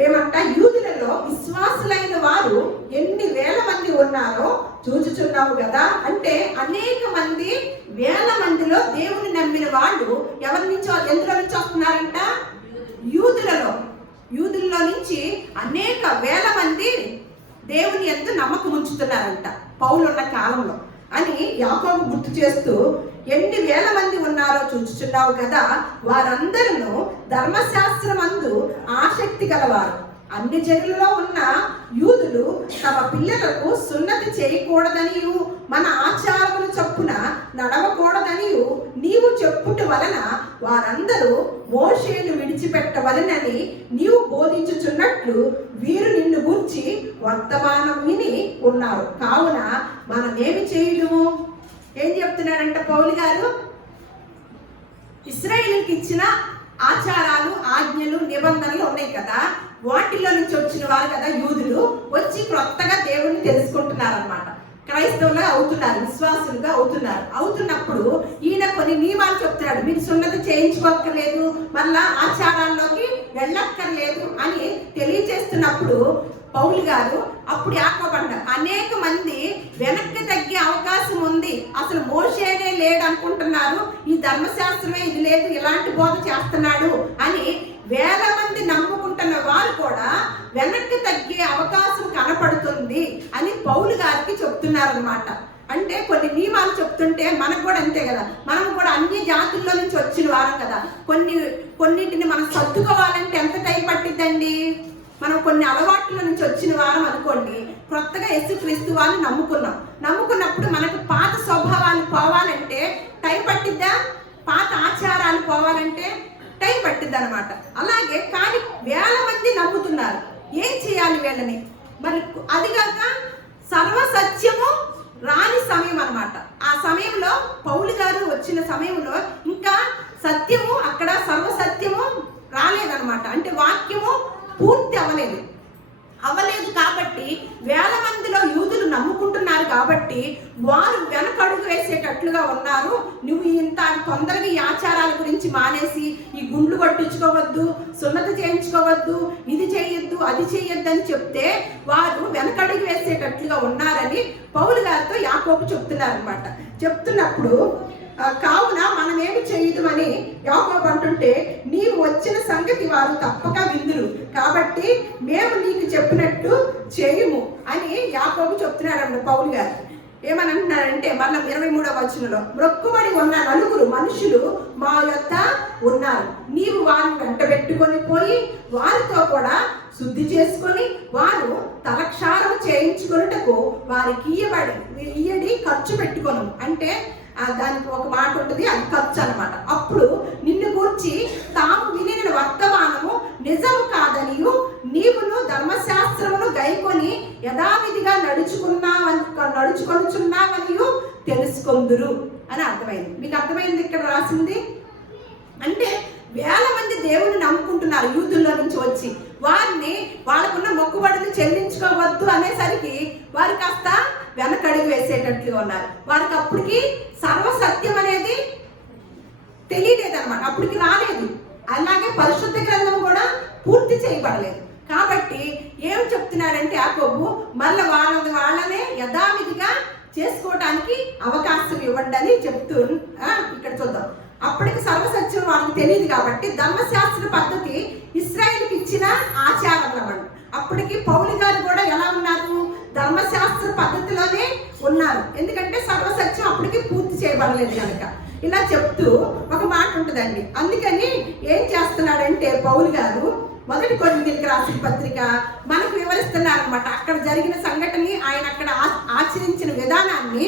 ఏమంట, యూదులలో విశ్వాసులైన వారు ఎన్ని వేల మంది ఉన్నారో చూచుచున్నావు కదా. అంటే అనేక మంది, వేల మందిలో దేవుని నమ్మిన వాళ్ళు ఎవరి నుంచో ఎందులో నుంచి వస్తున్నారంట? యూదులలో నుంచి అనేక వేల మంది దేవుని యందు నమ్మకం ఉంచుతున్నారంట పౌలు ఉన్న కాలంలో అని యాకోబు గుర్తు చేస్తూ, ఎన్ని వేల మంది ఉన్నారో చూచుచున్నావు కదా. వారందరూ ధర్మశాస్త్రమందు ఆసక్తి గలవారు. అన్ని జనులలో ఉన్న యూదులు తమ పిల్లలకు సున్నతి చేయకూడదనియు మన ఆచారములు చొప్పున నడవకూడదనియు నీవు చెప్పుట వలన వారందరూ మోషేను విడిచిపెట్టవలనని నీవు బోధించుచున్నట్లు వీరు నిన్ను గూర్చి వర్తమానం విని ఉన్నారు. కావున మనం ఏమి చేయడము? ఏం చెప్తున్నాడంట పౌలు గారు? ఇశ్రాయేలుకి ఇచ్చిన ఆచారాలు, ఆజ్ఞలు, నిబంధనలు ఉన్నాయి కదా, వాటిలో నుంచి వచ్చిన వారు కదా యూదులు, వచ్చి కొత్తగా దేవుణ్ణి తెలుసుకుంటున్నారు అన్నమాట. క్రైస్తవులుగా అవుతున్నారు, విశ్వాసులుగా అవుతున్నప్పుడు ఈయన కొన్ని నియమాలు చెప్తున్నాడు. మీరు సున్నతి చేయించుకోక్కర్లేదు, మళ్ళా ఆచారాల్లోకి వెళ్ళక్కర్లేదు అని తెలియజేస్తున్నప్పుడు పౌలు గారు అప్పుడు యాకోబు అనేక మంది వెనక్కి తగ్గే అవకాశం ఉంది, అసలు మోషేనే లేడు అనుకుంటున్నారు, ఈ ధర్మశాస్త్రమే ఇది లేదు, ఇలాంటి బోధ చేస్తున్నాడు అని వేల మంది నమ్ముకుంటున్న వారు కూడా వెనక్కి తగ్గే అవకాశం కనపడుతుంది అని పౌలు గారికి చెప్తున్నారనమాట. అంటే కొన్ని నియమాలు చెప్తుంటే మనకు కూడా అంతే కదా, మనం కూడా అన్ని జాతుల్లో నుంచి వచ్చిన వారం కదా, కొన్నిటిని మనం సర్దుకోవాలంటే ఎంత టైం పట్టిద్దండి? మనం కొన్ని అలవాట్ల నుంచి వచ్చిన వారం అనుకోండి, కొత్తగా యేసుక్రీస్తు వాళ్ళు నమ్ముకున్నప్పుడు మనకు పాత స్వభావాలు పోవాలంటే టైం పట్టిద్దా? పాత ఆచారాలు పోవాలంటే టైం పట్టిద్ది అనమాట. అలాగే కానీ వేల మంది నమ్ముతున్నారు, ఏం చేయాలి వీళ్ళని? మరి అదిగాక సర్వసత్యము రాని సమయం అనమాట. ఆ సమయంలో పౌలు గారు వచ్చిన సమయంలో ఇంకా సత్యము, అక్కడ సర్వసత్యము రాలేదనమాట. అంటే వాక్యము పూర్తి అవ్వలేదు కాబట్టి వేల మందిలో యూదులు నమ్ముకుంటున్నారు కాబట్టి వారు వెనకడుగు వేసేటట్లుగా ఉన్నారు. నువ్వు ఇంత తొందరగా ఈ ఆచారాల గురించి మానేసి ఈ గుండ్లు కొట్టించుకోవద్దు, సున్నతి చేయించుకోవద్దు, ఇది చేయొద్దు, అది చేయొద్దు అని చెప్తే వారు వెనకడుగు వేసేటట్లుగా ఉన్నారని పౌలు గారితో యాకోబు చెప్తున్నారు అనమాట. చెప్తున్నప్పుడు కావున మనం ఏమి చేయదుమని యాకోబు అంటుంటే, నీవు వచ్చిన సంగతి వారు తప్పక విందురు కాబట్టి మేము నీకు చెప్పినట్టు చేయము అని యాకోబు చెప్తున్నాడు పౌలు గారు. ఏమని అంటున్నారంటే మళ్ళీ 23వ వచనంలో, మొక్కుబడి ఉన్న 4 మనుషులు మా యొద్ద ఉన్నారు, నీవు వారిని వెంట పెట్టుకొని పోయి వారితో కూడా శుద్ధి చేసుకొని వారు తలక్షారం చేయించుకొనుటకు వారికి ఇయ్యడి ఖర్చు పెట్టుకోను. అంటే దానికి ఒక మాట ఉంటుంది, అది ఖర్చు అనమాట. అప్పుడు నిన్ను గూర్చి తాము వినిన వర్తమానము నిజము కాదనియు నీవును ధర్మశాస్త్రమును గైకొని యథావిధిగా నడుచుకొనుచున్నావనియు తెలుసుకొందురు అని అర్థమైంది. మీకు అర్థమైంది ఇక్కడ రాసింది? అంటే వేల మంది దేవుని నమ్ముకుంటున్నారు యూదుల్లో నుంచి వచ్చి, వారిని వాళ్ళకున్న మొక్కుబడులు చెల్లించుకోవద్దు అనేసరికి వారు కాస్త వెనకడుగు వేసేటట్లుగా ఉన్నారు. వారికి అప్పటికి సర్వసత్యం అనేది తెలియలేదన్నమాట, అప్పటికి రాలేదు. అలాగే పరిశుద్ధ గ్రంథం కూడా పూర్తి చేయబడలేదు. కాబట్టి ఏం చెప్తున్నాడంటే యాకోబు, మళ్ళీ వాళ్ళనే యథావిధిగా చేసుకోవడానికి అవకాశం ఇవ్వండి అని చెప్తూ ఇక్కడ చూద్దాం. అప్పటికి సర్వసత్యం వాళ్ళకి తెలియదు కాబట్టి ధర్మశాస్త్ర పద్ధతి ఇశ్రాయేలుకి ఇచ్చిన ఆచారం అన్నమాట. అప్పటికి పౌలు గారు కూడా ఎలా ఉన్నారు? ధర్మశాస్త్ర పద్ధతిలోనే ఉన్నారు, ఎందుకంటే సర్వసత్యం అప్పటికి పూర్తి చేయబడలేదు కనుక. ఇలా చెప్తూ ఒక మాట ఉంటుందండి. అందుకని ఏం చేస్తున్నాడంటే పౌలు గారు 1 కొరింథీయులకు రాసిన పత్రిక మనకు వివరిస్తున్నారనమాట. అక్కడ జరిగిన సంఘటనని, ఆయన అక్కడ ఆచరించిన విధానాన్ని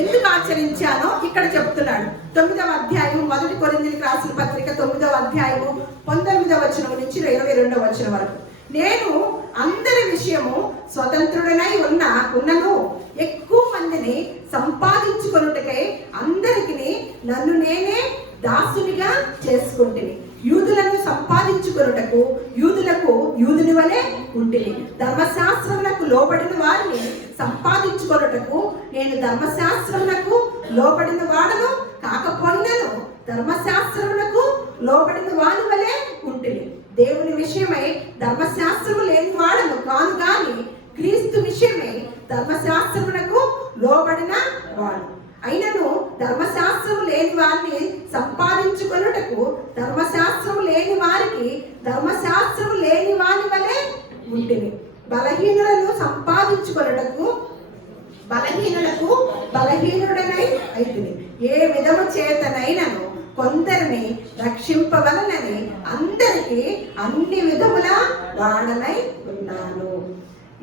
ఎందుకు ఆచరించానో ఇక్కడ చెప్తున్నాడు. 9వ అధ్యాయం 1 కొరింథీయులకు రాసిన పత్రిక 9వ అధ్యాయము 19వ వచనం నుంచి 22వ వచనం వరకు. నేను అందరి విషయము స్వతంత్రుడనై ఉన్నను ఎక్కువ మందిని సంపాదించుకొనుటకై అందరికి నన్ను నేనే దాసునిగా చేసుకుంటుని, యూదులను సంపాదించుకొనుటకు యూదులకు యూదుని వలె ఉంటిని, ధర్మశాస్త్రమునకు లోబడిన వారిని సంపాదించుకొనుటకు నేను ధర్మశాస్త్రమునకు లోబడిన వాడను కాకపోయినను ధర్మశాస్త్రమునకు లోబడిన వాని వలె ఉంటిని. దేవుని విషయమై ధర్మశాస్త్రము లేని వాడను కాను గాని క్రీస్తు విషయమై ధర్మశాస్త్రమునకు లోబడిన వాడు. అయినను ధర్మశాస్త్రము లేని వారిని సంపాదించుకొనుటకు ధర్మశాస్త్రము లేని వారికి ధర్మశాస్త్రము లేని వారి వలె ఉంటిని, బలహీనులను సంపాదించుకొనుటకు బలహీనులకు బలహీనుడనై అయితిని, ఏ విధము చేతనైనను కొందరిని రక్షింపవలనని అందరికీ అన్ని విధముల వాడనై ఉన్నాను.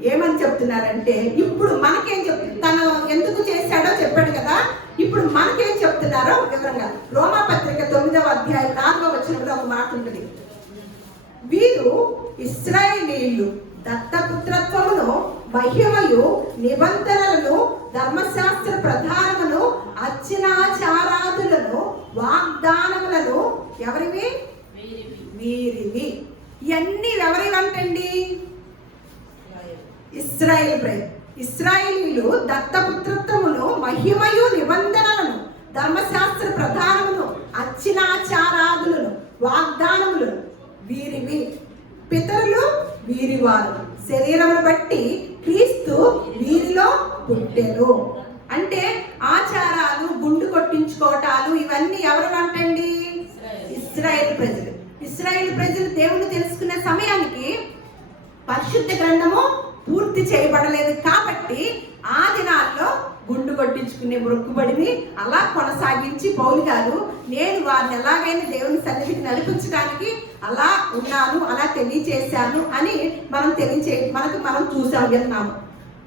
ఏమని చెప్తున్నారంటే ఇప్పుడు మనకేం తను ఎందుకు చేశాడో చెప్పాడు కదా, ఇప్పుడు మనకేం చెప్తున్నారో వివరంగా రోమా పత్రిక 9వ అధ్యాయం 4వ వచనంలో ఒక మాట ఉంటుంది. వీరు ఇశ్రాయేలీయులు దత్తపుత్రత్వమును, మహిమయు, నిబంధనలను, ధర్మశాస్త్ర ప్రధానమును, అర్చనాచారాదులను, వాగ్దానములను ఎవరివి? వీరివి. ఇవన్నీ ఎవరివంటండి? ఇశ్రాయేలీయులు దత్తపుత్రత్వమును, మహిమయు, నిబంధనలను, ధర్మశాస్త్ర ప్రధానమును, అర్చనాచారాదులను, వాగ్దానములను వీరివి. పితరులు వీరివారు, శరీరమును బట్టి క్రీస్తు వీరిలో పుట్టెను. అంటే ఆచారాలు, గుండు కొట్టించుకోవటాలు ఇవన్నీ ఎవరు అంటండి? ఇశ్రాయేలు ప్రజలు. ఇశ్రాయేలు ప్రజలు దేవుని తెలుసుకునే సమయానికి పరిశుద్ధ గ్రంథము పూర్తి చేయబడలేదు కాబట్టి ఆ దినాల్లో గుండు కొట్టించుకునే మొక్కుబడిని అలా కొనసాగించి పౌలు గారు నేను వారిని ఎలాగైనా దేవుని సన్నిధికి నడిపించడానికి అలా ఉన్నాను, అలా తెలియచేశాను అని మనం చూసాం, విన్నాము.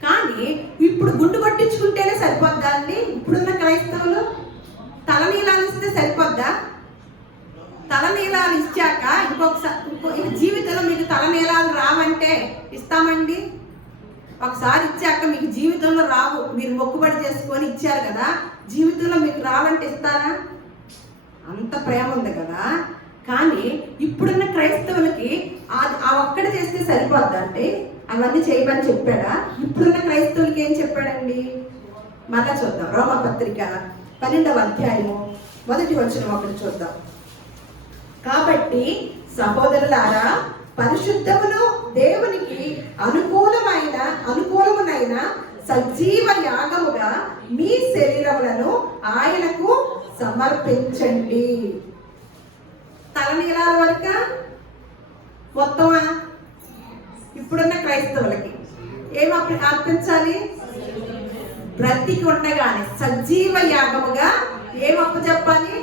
కానీ ఇప్పుడు గుండు కొట్టించుకుంటేనే సరిపోద్దా అండి? ఇప్పుడున్న క్రైస్తవులు తలనీలాలు ఇస్తే సరిపోద్దా? తలనీలాలు ఇచ్చాక ఇంకొకసారి జీవితంలో మీకు తలనీలాలు రావంటే ఇస్తామండి? ఒకసారి ఇచ్చాక మీకు జీవితంలో రావు, మీరు మొక్కుబడి చేసుకొని ఇచ్చారు కదా, జీవితంలో మీకు రావంటే ఇస్తారా? అంత ప్రేమ ఉంది కదా. కానీ ఇప్పుడున్న క్రైస్తవులకి ఆ ఒక్కటి చేస్తే సరిపోద్దంటే అవన్నీ చేయమని చెప్పాడా? ఇప్పుడున్న క్రైస్తవులకి ఏం చెప్పాడండి? మళ్ళా చూద్దాం. రోమపత్రిక 12వ అధ్యాయము 1వ వచనం ఒకటి చూద్దాం. కాబట్టి సహోదరులారా, పరిశుద్ధమును దేవునికి అనుకూలమునైన సజీవ యాగముగా మీ శరీరములను ఆయనకు సమర్పించండి. తలనీలాల వరకు మొత్తమా? ఇప్పుడున్న క్రైస్తవులకి ఏం అర్పించాలి? బ్రతికి ఉండగానే సజీవ యాగముగా ఏం అప్పచెప్పాలి?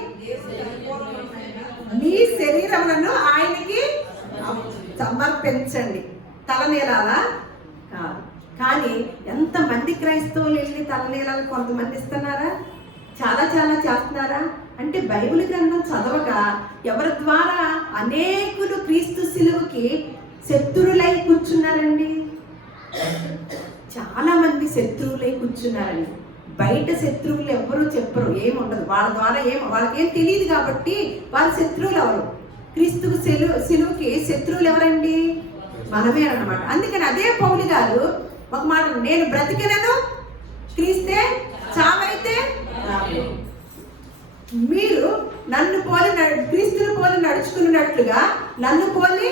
మీ శరీరములను ఆయనకి సమర్పించండి. తలనీలాలా కాదు. కానీ ఎంతమంది క్రైస్తవులు వెళ్ళి తలనీలాలు కొంతమంది ఇస్తున్నారా? చాలా చాలా చేస్తున్నారా? అంటే బైబిల్ గ్రంథం చదవక ఎవరి ద్వారా అనేకులు క్రీస్తు శిలువకి శత్రువులై కూర్చున్నారండి. చాలా మంది శత్రువులై కూర్చున్నారండి. బయట శత్రువులు ఎవ్వరూ చెప్పరు, ఏముండదు వాళ్ళ ద్వారా, వాళ్ళకేం తెలియదు కాబట్టి వాళ్ళ శత్రువులు ఎవరు? క్రీస్తుకు శిలువకి శత్రువులు ఎవరండి? మనమే అన్నమాట. అందుకని అదే పౌలు గారు ఒక మాట, నేను బ్రతికినను క్రీస్తే, చావైతే మీరు నన్ను పోలి క్రీస్తుని పోలి నడుచుకున్నట్లుగా నన్ను పోలి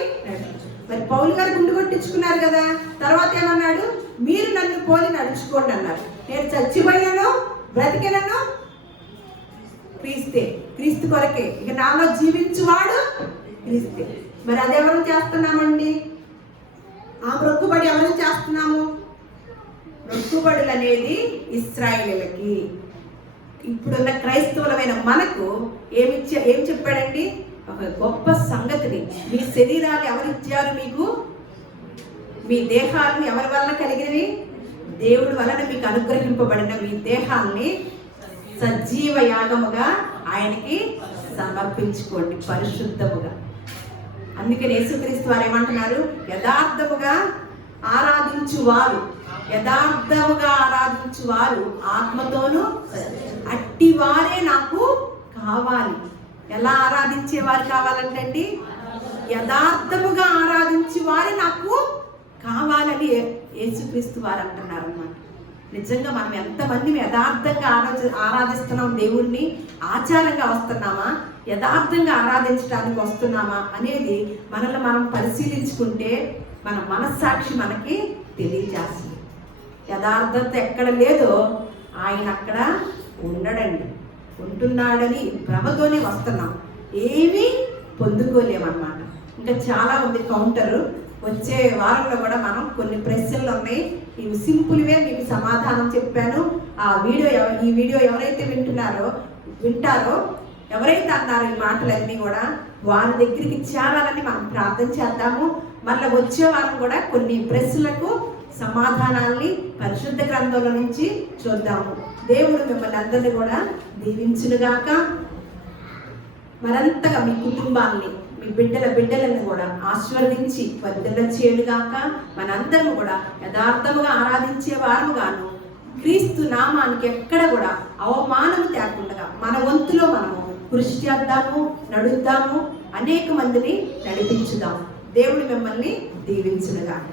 మరి పౌలు గారు గుండు కొట్టించుకున్నారు కదా, తర్వాత ఏమన్నాడు? మీరు నన్ను పోలి నడుచుకోండి అన్నారు. నేను చచ్చిపోయినాను, బ్రతికినను క్రీస్తే, క్రీస్తు కొరకే. ఇక నాలో జీవించువాడు క్రీస్తే. మరి అదెవరు చేస్తున్నామండి? ఆ మొక్కుబడి ఎవరు చేస్తున్నాము? మొక్కుబడులు అనేది ఇశ్రాయేలీయులకి. ఇప్పుడున్న క్రైస్తవులమైన మనకు ఏం చెప్పాడండి? ఒక గొప్ప సంగతిని, మీ శరీరాలు ఎవరిచ్చారు మీకు? మీ దేహాలను ఎవరి వలన కలిగినవి? దేవుడి వలన మీకు అనుగ్రహింపబడిన మీ దేహాన్ని సజీవ యాగముగా ఆయనకి సమర్పించుకోండి, పరిశుద్ధముగా. అందుకని యేసుక్రీస్తు వారు ఏమంటున్నారు? యథార్థముగా ఆరాధించువారు ఆత్మతోనూ అట్టి వారే నాకు కావాలి. ఎలా ఆరాధించేవారు కావాలంటే యథార్థముగా ఆరాధించే వారే నాకు కావాలని యేసుక్రీస్తు వారు అంటున్నారు అన్నమాట. నిజంగా మనం ఎంతమంది యథార్థంగా ఆరాధిస్తున్నాం దేవుణ్ణి? ఆచారంగా వస్తున్నామా? యథార్థంగా ఆరాధించడానికి వస్తున్నామా అనేది మనల్ని మనం పరిశీలించుకుంటే మన మనస్సాక్షి మనకి తెలియజేస్తుంది. యథార్థత ఎక్కడ లేదో ఆయన అక్కడ ఉండడండి. ఉంటున్నాడని భ్రమతోనే వస్తున్నాం, ఏమీ పొందుకోలేమన్నమాట. ఇంకా చాలా ఉంది కౌంటరు. వచ్చే వారంలో కూడా మనం కొన్ని ప్రశ్నలు ఉన్నాయి, ఇవి సింపుల్వే మీకు సమాధానం చెప్పాను. ఈ వీడియో ఎవరైతే వింటారో ఎవరైతే అన్నారో ఈ మాటలన్నీ కూడా వారి దగ్గరికి చేరాలని మనం ప్రార్థన చేద్దాము. మళ్ళీ వచ్చే వారం కూడా కొన్ని ప్రశ్నలకు సమాధానాల్ని పరిశుద్ధ గ్రంథంలో నుంచి చూద్దాము. దేవుడు మిమ్మల్ని అందరినీ కూడా దీవించునుగాక. మరంతగా మీ కుటుంబాన్ని, మీ ఈ బిడ్డలను కూడా ఆశీర్వదించి వర్ధిల్ల చేయనుగాక. మనందరం కూడా యథార్థముగా ఆరాధించే వారముగాను క్రీస్తు నామానికి ఎక్కడ కూడా అవమానము తేకుండా మన వంతులో మనము కృషి చేద్దాము, నడుద్దాము, అనేక మందిని నడిపించుదాం. దేవుడు మిమ్మల్ని దీవించునుగాక.